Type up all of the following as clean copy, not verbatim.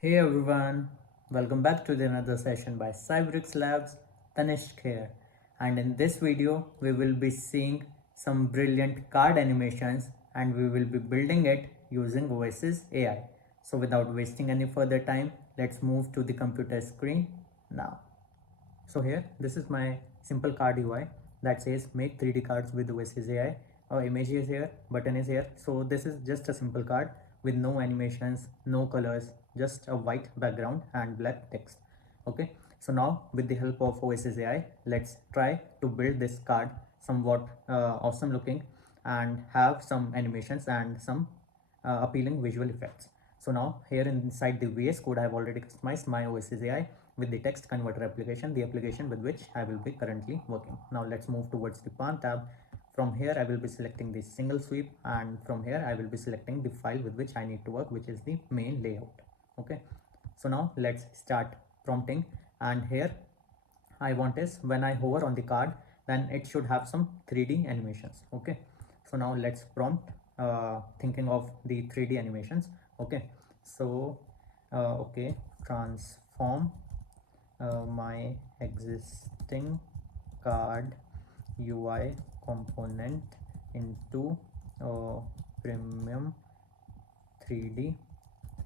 Hey everyone, welcome back to another session by Cybrix Labs, Tanishq here. And in this video, we will be seeing some brilliant card animations and we will be building it using Oasis AI. So without wasting any further time, let's move to the computer screen now. So here, this is my simple card UI that says make 3D cards with Oasis AI. Our image is here, button is here. So this is just a simple card with no animations, no colors, just a white background and black text. Okay. So now with the help of Oasis AI, let's try to build this card somewhat awesome looking and have some animations and some appealing visual effects. So now here inside the VS Code, I have already customized my Oasis AI with the text converter application, the application with which I will be currently working. Now let's move towards the Path tab. From here, I will be selecting the single sweep, and from here, I will be selecting the file with which I need to work, which is the main layout. Okay. So now let's start prompting, and here I want is when I hover on the card, then it should have some 3D animations. Okay. So now let's prompt thinking of the 3D animations. Okay. So okay, transform my existing card UI component into a premium 3D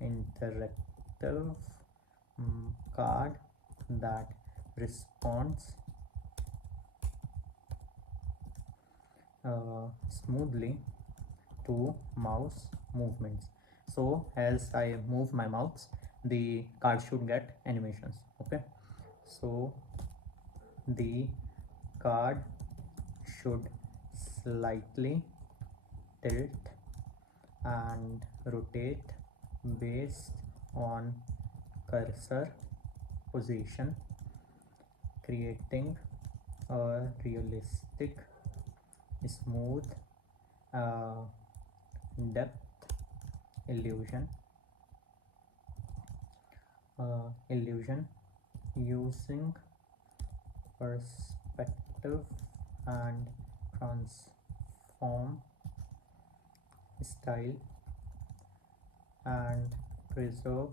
interactive card that responds smoothly to mouse movements. So as I move my mouse, the card should get animations. Okay. So the card should slightly tilt and rotate based on cursor position, creating a realistic, smooth uh, depth illusion using perspective and transform style and preserve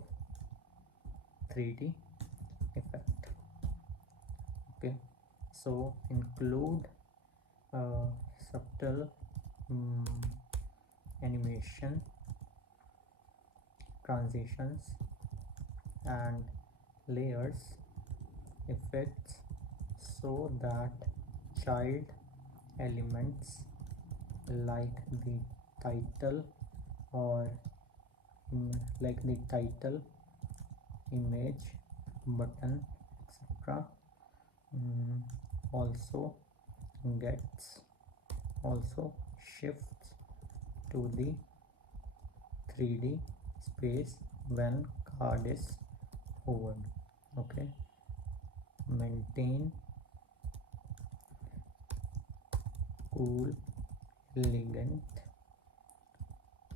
3D effect. Okay, so include subtle animation, transitions and layers effects so that child elements like the title or like the title, image, button, etc. Also gets also shifts to the 3D space when card is hovered. Okay, maintain cool, elegant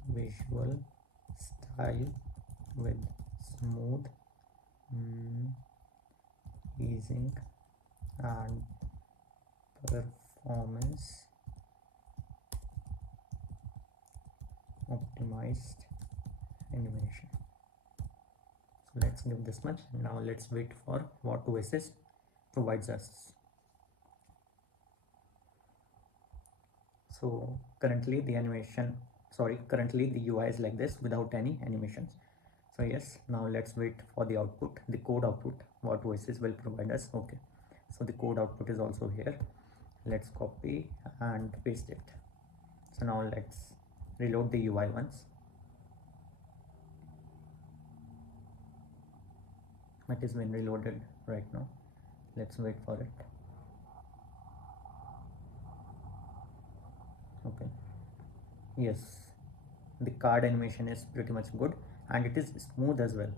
visual style with smooth easing and performance optimized animation. So let's give this much. Now let's wait for what Oasis provides us. So currently the UI is like this without any animations. So yes, now let's wait for the output, the code output, what Oasis will provide us. Okay, so the code output is also here. Let's copy and paste it. So now let's reload the UI once. It is been reloaded right now. Let's wait for it. Okay, yes, the card animation is pretty much good and it is smooth as well.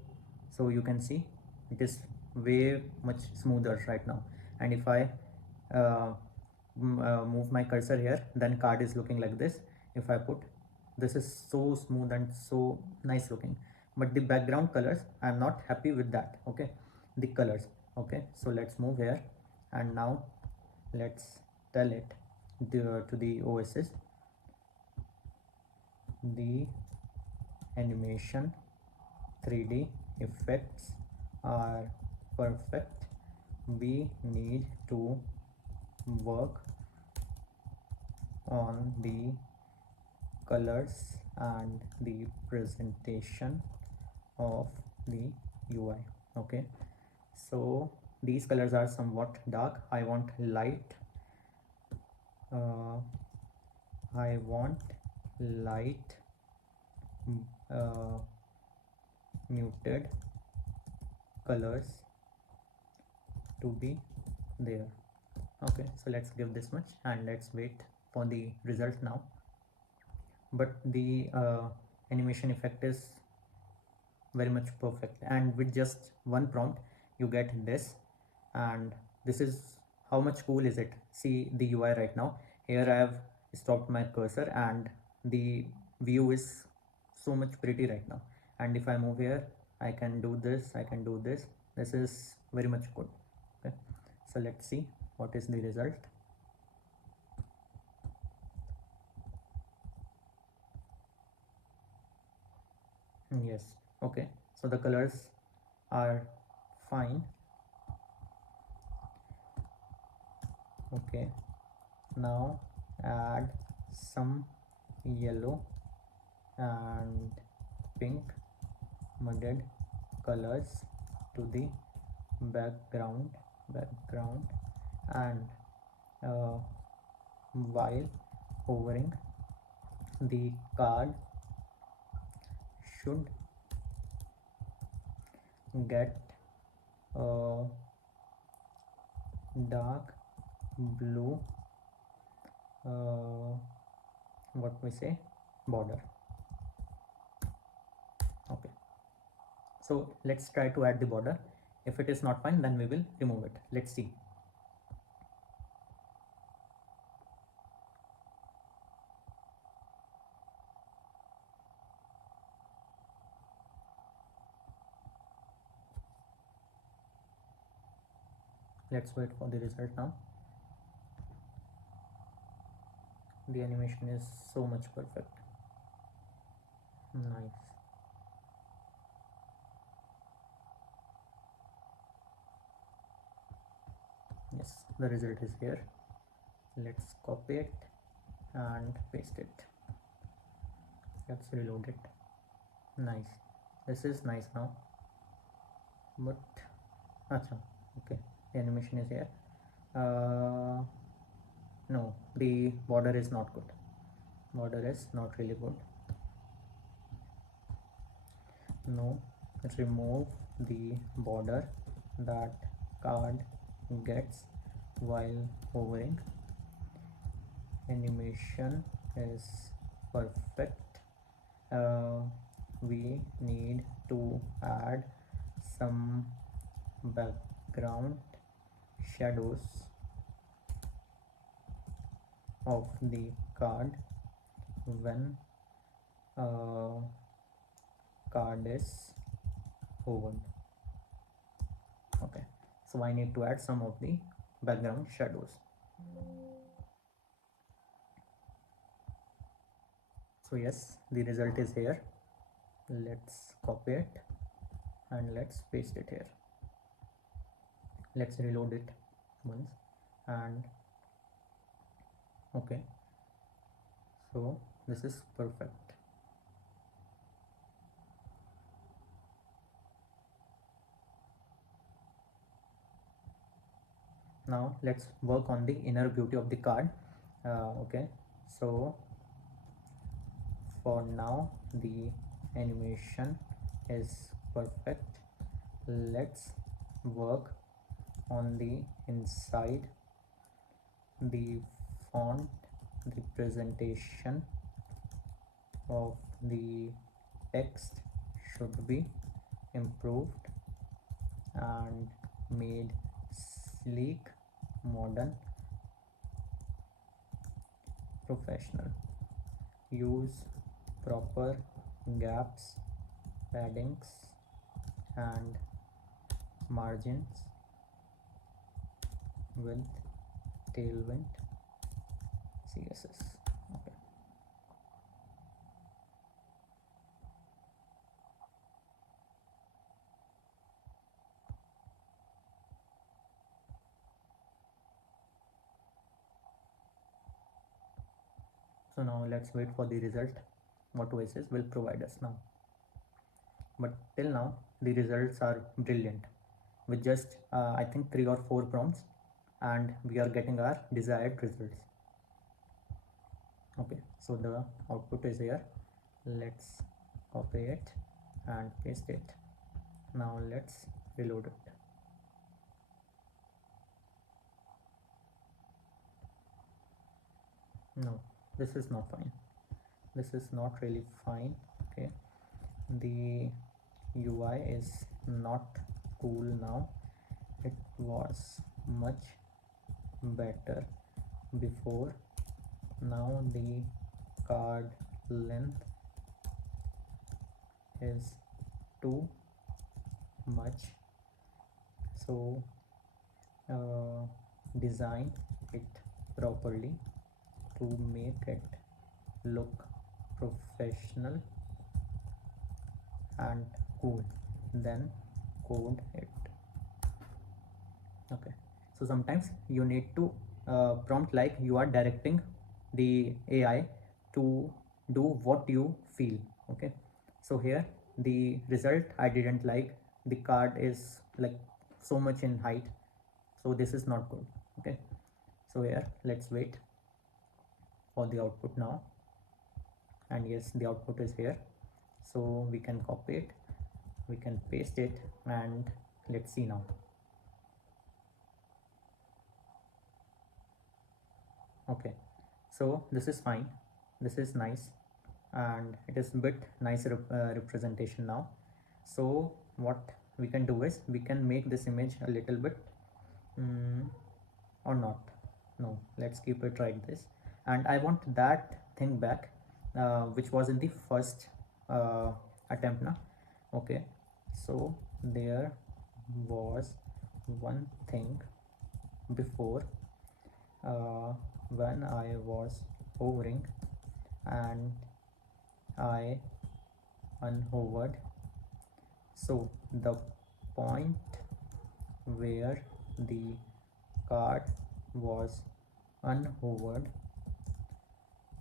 So you can see it is way much smoother right now, and if I move my cursor here, then card is looking like this. If I put, this is so smooth and so nice looking, but the background colors I'm not happy with that. Okay, the colors. Okay, so let's move here and now let's tell it to the Oasis the animation 3D effects are perfect. We need to work on the colors and the presentation of the UI. Okay, so these colors are somewhat dark. I want light. I want light, uh, muted colors to be there. Okay, so let's give this much and let's wait for the result now. But the animation effect is very much perfect, and with just one prompt you get this. And this is how much cool is it. See the UI right now. Here I have stopped my cursor and the view is so much pretty right now. And if I move here, I can do this, I can do this. This is very much good. Okay, so let's see what is the result. Yes, okay, so the colors are fine. Okay, now add some yellow and pink mudded colors to the background and uh, while hovering, the card should get a dark blue what we say border. Okay, so let's try to add the border. If it is not fine, then we will remove it. Let's see. Let's wait for the result now. The animation is so much perfect. Nice. Yes, the result is here. Let's copy it and paste it. Let's reload it. Nice, this is nice now. But acha, okay, the animation is here. No, the border is not good. Border is not really good. No, remove the border that card gets while hovering. Animation is perfect. We need to add some background shadows of the card when card is hovered. Okay, so I need to add some of the background shadows. So yes, the result is here. Let's copy it and let's paste it here. Let's reload it once and okay, so this is perfect. Now let's work on the inner beauty of the card. Okay, so for now the animation is perfect. Let's work on the inside. The font, the presentation of the text should be improved and made sleek, modern, professional. Use proper gaps, paddings and margins with Tailwind CSS. Okay. So now let's wait for the result what Oasis will provide us now. But till now the results are brilliant with just I think 3 or 4 prompts, and we are getting our desired results. Okay, so the output is here. Let's copy it and paste it. Now let's reload it. No, this is not fine. This is not really fine. Okay, the UI is not cool now. It was much better before. Now the card length is too much, so design it properly to make it look professional and cool, then code it. Okay, so sometimes you need to prompt like you are directing the AI to do what you feel. Okay, so here the result I didn't like. The card is like so much in height, so this is not good. Okay, so here let's wait for the output now. And yes, the output is here, so we can copy it, we can paste it, and let's see now. Okay, so this is fine, this is nice, and it is a bit nicer representation now. So what we can do is we can make this image a little bit or not. No, let's keep it like this, and I want that thing back which was in the first attempt now. Okay, so there was one thing before when I was hovering and I unhovered. So the point where the card was unhovered,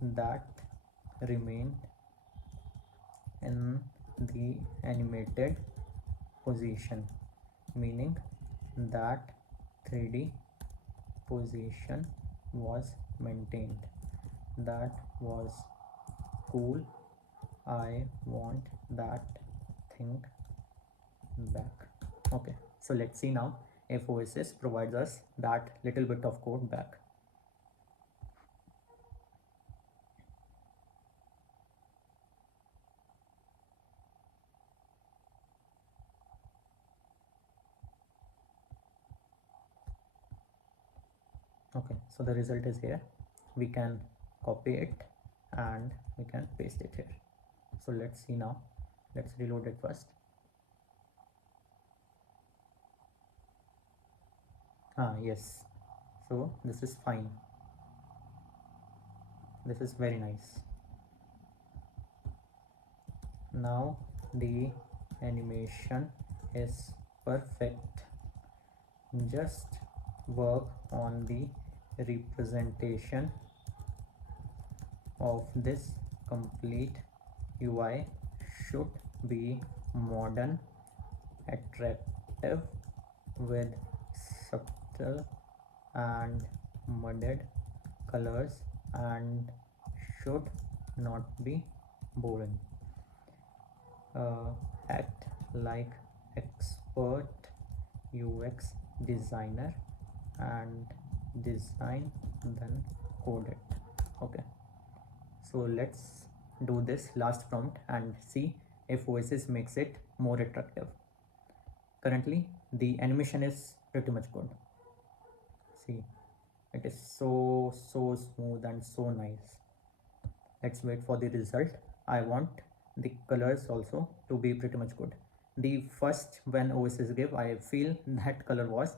that remained in the animated position, meaning that 3D position was maintained. That was cool. I want that thing back. Okay, so let's see now if Oasis provides us that little bit of code back. Okay, so the result is here. We can copy it and we can paste it here. So let's see now. Let's reload it first. Yes, so this is fine. This is very nice. Now the animation is perfect. Just work on the representation of this. Complete UI should be modern, attractive, with subtle and mudded colors, and should not be boring. Act like expert UX designer and design then code it. Okay, so let's do this last prompt and see if Oasis makes it more attractive. Currently the animation is pretty much good. See, it is so smooth and so nice. Let's wait for the result. I want the colors also to be pretty much good. The first when Oasis gave, I feel that color was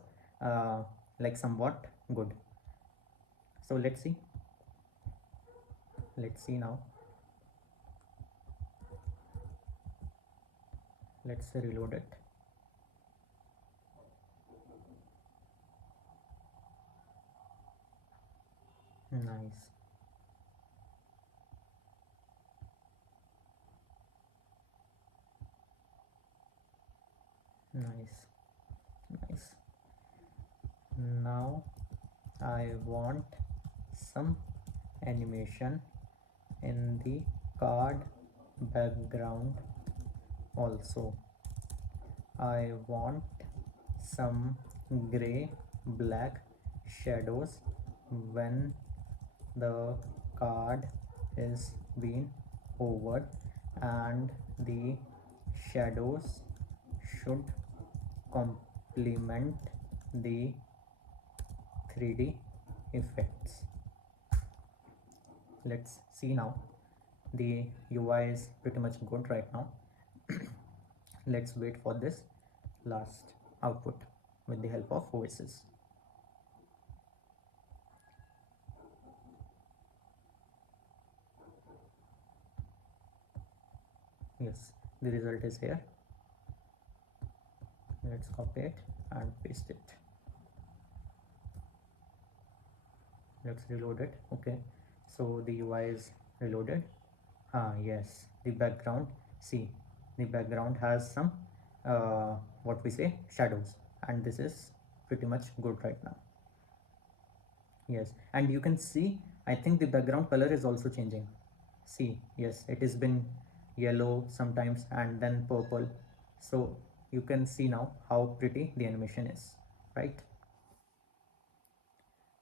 like somewhat good. So let's see now. Let's reload it. Nice. Nice, nice. Now I want some animation in the card background also. I want some gray black shadows when the card is being hovered, and the shadows should complement the 3D effects. Let's see now. The UI is pretty much good right now. Let's wait for this last output with the help of Oasis. Yes, the result is here. Let's copy it and paste it. Let's reload it. Okay, so the UI is reloaded. Yes, the background, see, the background has some what we say, shadows, and this is pretty much good right now. Yes, and you can see, I think the background color is also changing. See, yes, it has been yellow sometimes and then purple. So you can see now how pretty the animation is, right?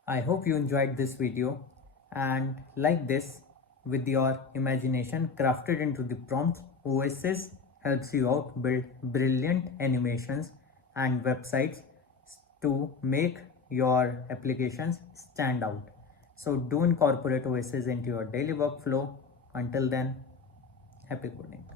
I hope you enjoyed this video, and like this, with your imagination crafted into the prompts, Oasis helps you out build brilliant animations and websites to make your applications stand out. So do incorporate Oasis into your daily workflow. Until then, happy coding.